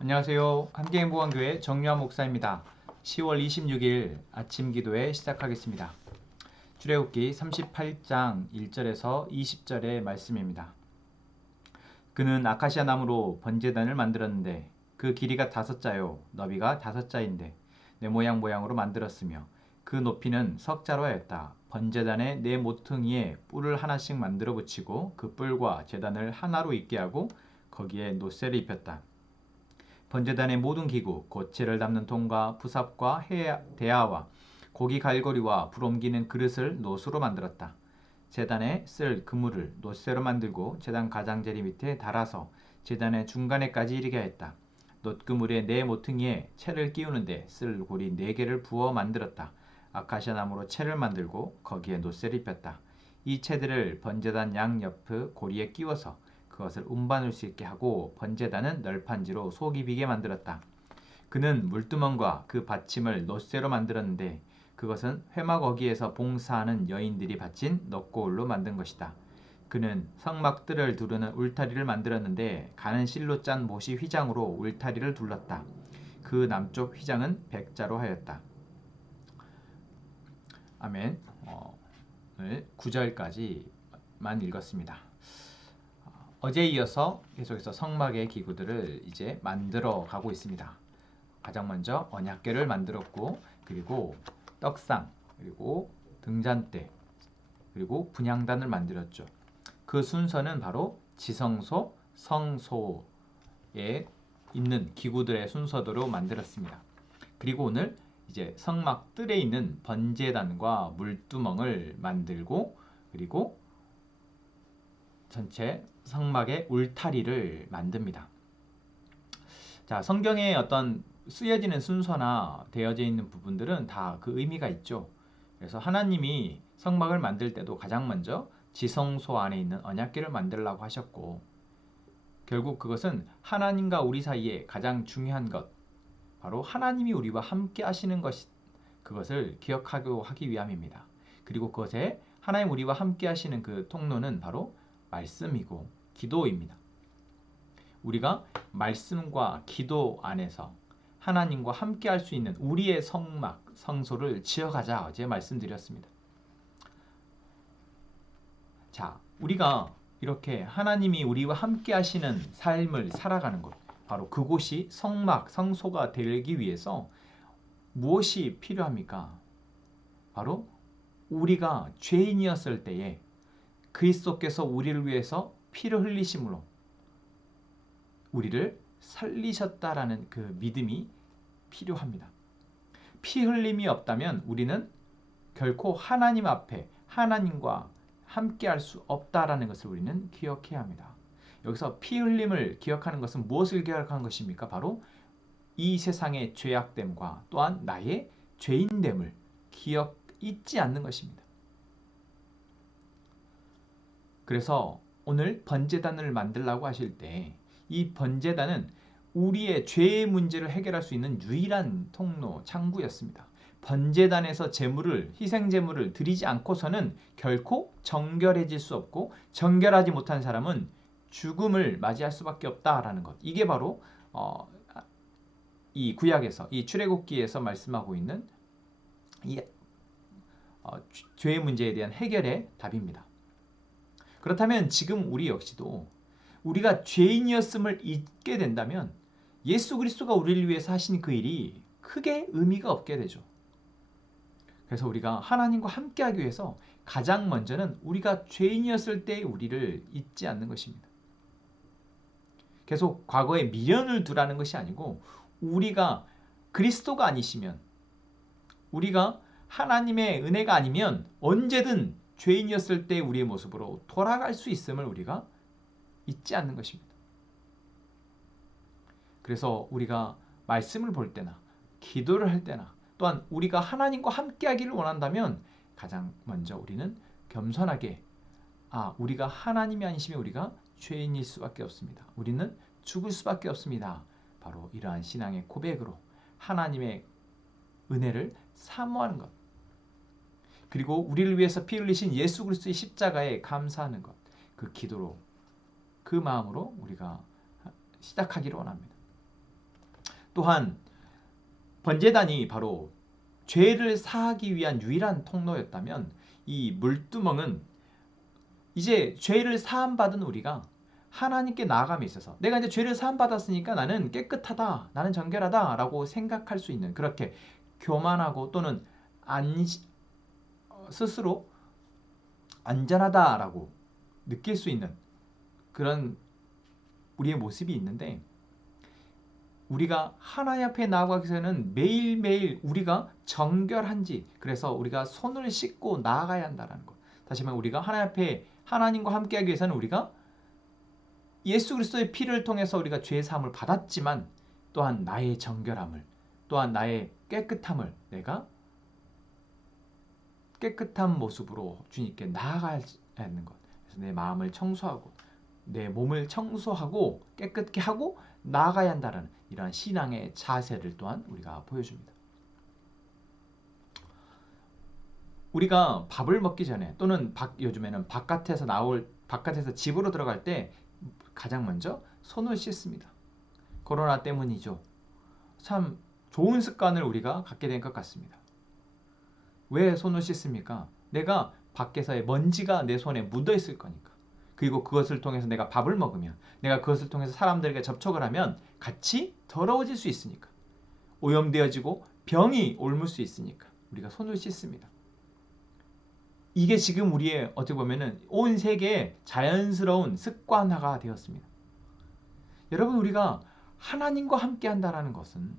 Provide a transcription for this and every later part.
안녕하세요. 함께행복한교회 정유한 목사입니다. 10월 26일 아침 기도회 시작하겠습니다. 출애굽기 38장 1절에서 20절의 말씀입니다. 그는 아카시아 나무로 번제단을 만들었는데 그 길이가 5자요 너비가 5자인데 네 모양으로 만들었으며 그 높이는 석자로 하였다. 번제단의 네 모퉁이에 뿔을 하나씩 만들어 붙이고 그 뿔과 제단을 하나로 있게 하고 거기에 노쇠를 입혔다. 번제단의 모든 기구, 곧 재를 담는 통과 부삽과 대야와 고기 갈고리와 불 옮기는 그릇을 노수로 만들었다. 제단에 쓸 그물을 노쇠로 만들고 제단 가장자리 밑에 달아서 제단의 중간에까지 이르게 했다. 놋그물의 네 모퉁이에 채를 끼우는데 쓸 고리 4개를 부어 만들었다. 아카시아 나무로 채를 만들고 거기에 노쇠를 입혔다. 이 채들을 번제단 양옆 고리에 끼워서 그것을 운반할 수 있게 하고 번제단은 널판지로 속이 비게 만들었다. 그는 물두멍과 그 받침을 놋쇠로 만들었는데 그것은 회막어기에서 봉사하는 여인들이 바친 놋고울로 만든 것이다. 그는 성막들을 두르는 울타리를 만들었는데 가는 실로 짠 못이 휘장으로 울타리를 둘렀다. 그 남쪽 휘장은 백자로 하였다. 아멘. 오늘 9절까지만 읽었습니다. 어제에 이어서 계속해서 성막의 기구들을 이제 만들어 가고 있습니다. 가장 먼저 언약궤를 만들었고, 그리고 떡상, 그리고 등잔대, 그리고 분향단을 만들었죠. 그 순서는 바로 지성소, 성소에 있는 기구들의 순서대로 만들었습니다. 그리고 오늘 이제 성막 뜰에 있는 번제단과 물두멍을 만들고, 그리고 전체 성막의 울타리를 만듭니다. 자, 성경에 어떤 쓰여지는 순서나 되어져 있는 부분들은 다 그 의미가 있죠. 그래서 하나님이 성막을 만들 때도 가장 먼저 지성소 안에 있는 언약궤를 만들라고 하셨고, 결국 그것은 하나님과 우리 사이에 가장 중요한 것, 바로 하나님이 우리와 함께 하시는 그것을 기억하고 하기 위함입니다. 그리고 그것에 하나님 우리와 함께 하시는 그 통로는 바로 말씀이고 기도입니다. 우리가 말씀과 기도 안에서 하나님과 함께 할 수 있는 우리의 성막, 성소를 지어가자 어제 말씀드렸습니다. 자, 우리가 이렇게 하나님이 우리와 함께 하시는 삶을 살아가는 것, 바로 그곳이 성막, 성소가 되기 위해서 무엇이 필요합니까? 바로 우리가 죄인이었을 때에 그리스도께서 우리를 위해서 피를 흘리심으로 우리를 살리셨다라는 그 믿음이 필요합니다. 피 흘림이 없다면 우리는 결코 하나님 앞에 하나님과 함께 할 수 없다라는 것을 우리는 기억해야 합니다. 여기서 피 흘림을 기억하는 것은 무엇을 기억하는 것입니까? 바로 이 세상의 죄악됨과 또한 나의 죄인됨을 잊지 않는 것입니다. 그래서 오늘 번제단을 만들라고 하실 때 이 번제단은 우리의 죄의 문제를 해결할 수 있는 유일한 통로, 창구였습니다. 번제단에서 희생 제물을 드리지 않고서는 결코 정결해질 수 없고, 정결하지 못한 사람은 죽음을 맞이할 수밖에 없다라는 것. 이게 바로 이 구약에서, 이 출애굽기에서 말씀하고 있는 이 죄의 문제에 대한 해결의 답입니다. 그렇다면 지금 우리 역시도 우리가 죄인이었음을 잊게 된다면 예수 그리스도가 우리를 위해서 하신 그 일이 크게 의미가 없게 되죠. 그래서 우리가 하나님과 함께하기 위해서 가장 먼저는 우리가 죄인이었을 때의 우리를 잊지 않는 것입니다. 계속 과거에 미련을 두라는 것이 아니고, 우리가 그리스도가 아니시면, 우리가 하나님의 은혜가 아니면 언제든 죄인이었을 때 우리의 모습으로 돌아갈 수 있음을 우리가 잊지 않는 것입니다. 그래서 우리가 말씀을 볼 때나 기도를 할 때나 또한 우리가 하나님과 함께 하기를 원한다면 가장 먼저 우리는 겸손하게 우리가 하나님이 아니시면 우리가 죄인일 수밖에 없습니다. 우리는 죽을 수밖에 없습니다. 바로 이러한 신앙의 고백으로 하나님의 은혜를 사모하는 것, 그리고 우리를 위해서 피 흘리신 예수 그리스도의 십자가에 감사하는 것, 그 기도로, 그 마음으로 우리가 시작하기를 원합니다. 또한 번제단이 바로 죄를 사하기 위한 유일한 통로였다면 이 물두멍은 이제 죄를 사함받은 우리가 하나님께 나아감에 있어서 내가 이제 죄를 사함받았으니까 나는 깨끗하다, 나는 정결하다 라고 생각할 수 있는, 그렇게 교만하고 또는 스스로 안전하다라고 느낄 수 있는 그런 우리의 모습이 있는데, 우리가 하나님 앞에 나아가기 위해서는 매일매일 우리가 정결한지, 그래서 우리가 손을 씻고 나아가야 한다는 것. 다시 말하면 우리가 하나님 앞에 하나님과 함께하기 위해서는 우리가 예수 그리스도의 피를 통해서 우리가 죄 사함을 받았지만 또한 나의 정결함을, 또한 나의 깨끗함을 내가 깨끗한 모습으로 주님께 나아가야 하는 것. 그래서 내 마음을 청소하고 내 몸을 청소하고 깨끗게 하고 나아가야 한다는 이러한 신앙의 자세를 또한 우리가 보여줍니다. 우리가 밥을 먹기 전에 또는 요즘에는 바깥에서 집으로 들어갈 때 가장 먼저 손을 씻습니다. 코로나 때문이죠. 참 좋은 습관을 우리가 갖게 된 것 같습니다. 왜 손을 씻습니까? 내가 밖에서의 먼지가 내 손에 묻어 있을 거니까. 그리고 그것을 통해서 내가 밥을 먹으면, 내가 그것을 통해서 사람들에게 접촉을 하면 같이 더러워질 수 있으니까, 오염되어지고 병이 옮을 수 있으니까 우리가 손을 씻습니다. 이게 지금 우리의 어떻게 보면은 온 세계의 자연스러운 습관화가 되었습니다. 여러분, 우리가 하나님과 함께 한다는 것은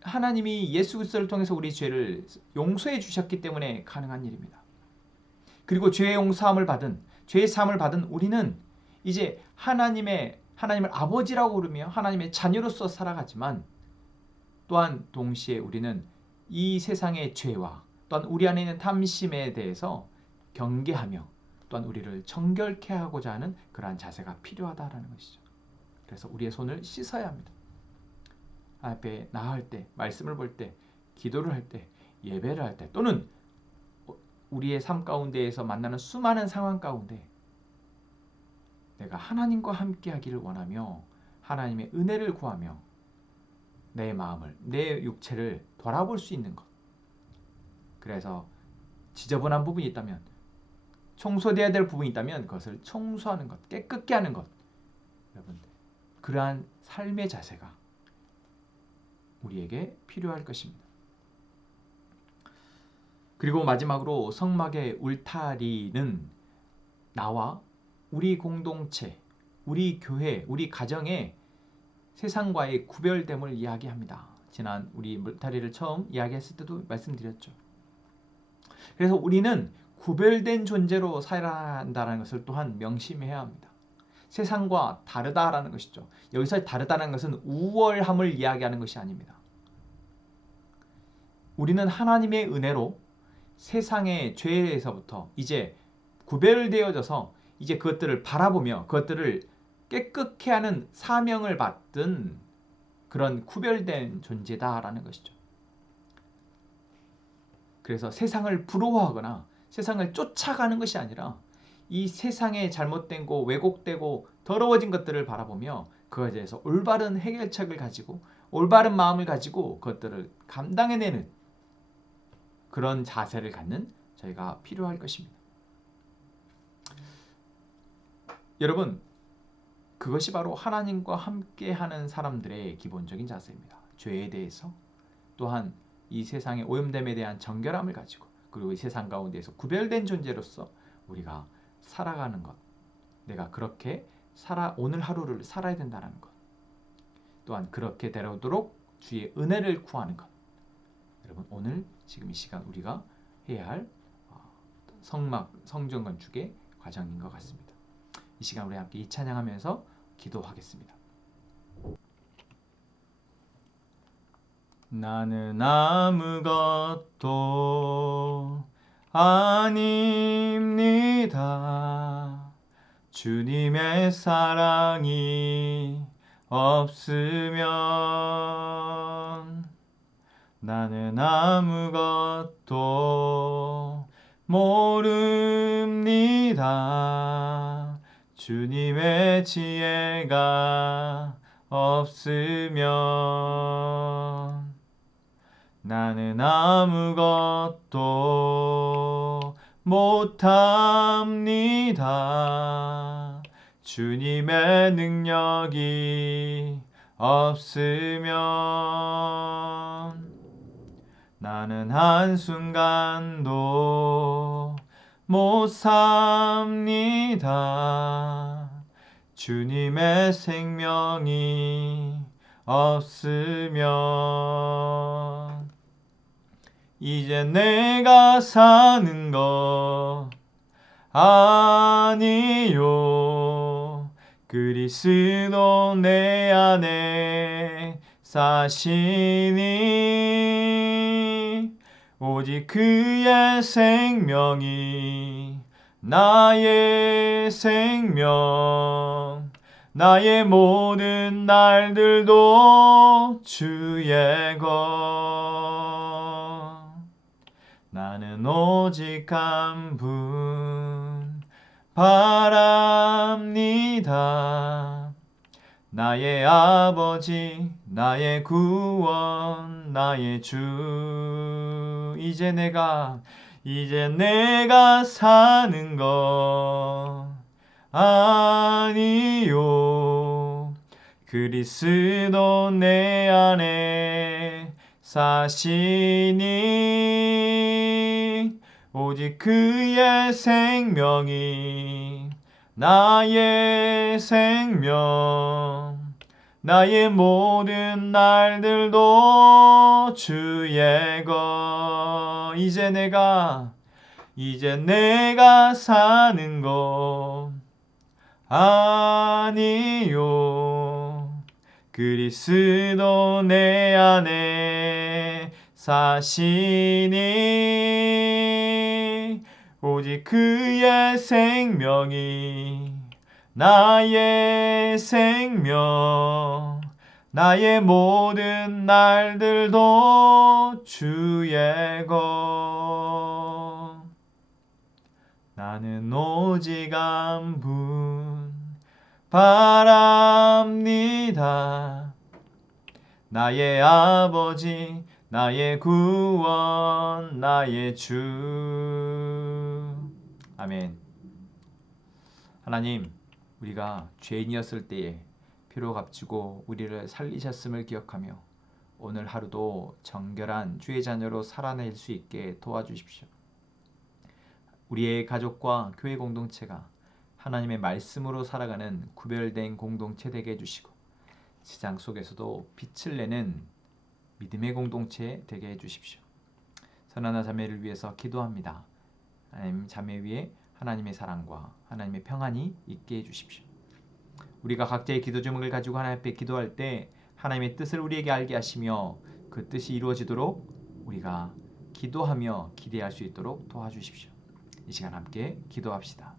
하나님이 예수 그리스도를 통해서 우리 죄를 용서해 주셨기 때문에 가능한 일입니다. 그리고 죄의 용서함을 받은, 죄의 사함을 받은 우리는 이제 하나님을 아버지라고 부르며 하나님의 자녀로서 살아가지만, 또한 동시에 우리는 이 세상의 죄와 또한 우리 안에 있는 탐심에 대해서 경계하며 또한 우리를 정결케 하고자 하는 그러한 자세가 필요하다라는 것이죠. 그래서 우리의 손을 씻어야 합니다. 앞에 나아갈 때, 말씀을 볼 때, 기도를 할 때, 예배를 할 때, 또는 우리의 삶 가운데에서 만나는 수많은 상황 가운데 내가 하나님과 함께 하기를 원하며 하나님의 은혜를 구하며 내 마음을, 내 육체를 돌아볼 수 있는 것. 그래서 지저분한 부분이 있다면, 청소되어야 될 부분이 있다면 그것을 청소하는 것, 깨끗게 하는 것. 여러분, 그러한 삶의 자세가 우리에게 필요할 것입니다. 그리고 마지막으로 성막의 울타리는 나와 우리 공동체, 우리 교회, 우리 가정의 세상과의 구별됨을 이야기합니다. 지난 우리 울타리를 처음 이야기했을 때도 말씀드렸죠. 그래서 우리는 구별된 존재로 살아야 한다는 것을 또한 명심해야 합니다. 세상과 다르다라는 것이죠. 여기서 다르다는 것은 우월함을 이야기하는 것이 아닙니다. 우리는 하나님의 은혜로 세상의 죄에서부터 이제 구별되어져서 이제 그것들을 바라보며 그것들을 깨끗게 하는 사명을 받은 그런 구별된 존재다라는 것이죠. 그래서 세상을 부러워하거나 세상을 쫓아가는 것이 아니라 이 세상에 잘못된 거, 왜곡되고 더러워진 것들을 바라보며 그것에 대해서 올바른 해결책을 가지고 올바른 마음을 가지고 그것들을 감당해내는 그런 자세를 갖는 저희가 필요할 것입니다. 여러분, 그것이 바로 하나님과 함께하는 사람들의 기본적인 자세입니다. 죄에 대해서, 또한 이 세상의 오염됨에 대한 정결함을 가지고, 그리고 이 세상 가운데에서 구별된 존재로서 우리가 살아가는 것, 내가 그렇게 오늘 하루를 살아야 된다는 것, 또한 그렇게 되도록 주의 은혜를 구하는 것. 여러분, 오늘 지금 이 시간 우리가 해야 할 성전 건축의 과정인 것 같습니다. 이 시간 우리 함께 이 찬양하면서 기도하겠습니다. 나는 아무것도 아닙니다. 주님의 사랑이 없으면 나는 아무것도 모릅니다. 주님의 지혜가 없으면 나는 아무것도 못합니다. 주님의 능력이 없으면 나는 한순간도 못 삽니다. 주님의 생명이 없으면 이제 내가 사는 것 아니요 그리스도 내 안에 사시니 오직 그의 생명이 나의 생명 나의 모든 날들도 주의 것 나는 오직 한 분 바랍니다. 나의 아버지 나의 구원 나의 주 이제 내가 사는 것 아니요 그리스도 내 안에 사시니 오직 그의 생명이 나의 생명 나의 모든 날들도 주의 것 이제 내가 사는 것 아니요 그리스도 내 안에 사시니 오직 그의 생명이 나의 생명 나의 모든 날들도 주의 것 나는 오직 한 분 바랍니다. 나의 아버지 나의 구원 나의 주 아멘. 하나님 우리가 죄인이었을 때에 피로 값지고 우리를 살리셨음을 기억하며 오늘 하루도 정결한 주의 자녀로 살아낼 수 있게 도와주십시오. 우리의 가족과 교회 공동체가 하나님의 말씀으로 살아가는 구별된 공동체 되게 해주시고 세상 속에서도 빛을 내는 믿음의 공동체 되게 해주십시오. 선하나 자매를 위해서 기도합니다. 하나님 자매 위에 하나님의 사랑과 하나님의 평안이 있게 해주십시오. 우리가 각자의 기도 제목을 가지고 하나님 앞에 기도할 때 하나님의 뜻을 우리에게 알게 하시며 그 뜻이 이루어지도록 우리가 기도하며 기대할 수 있도록 도와주십시오. 이 시간 함께 기도합시다.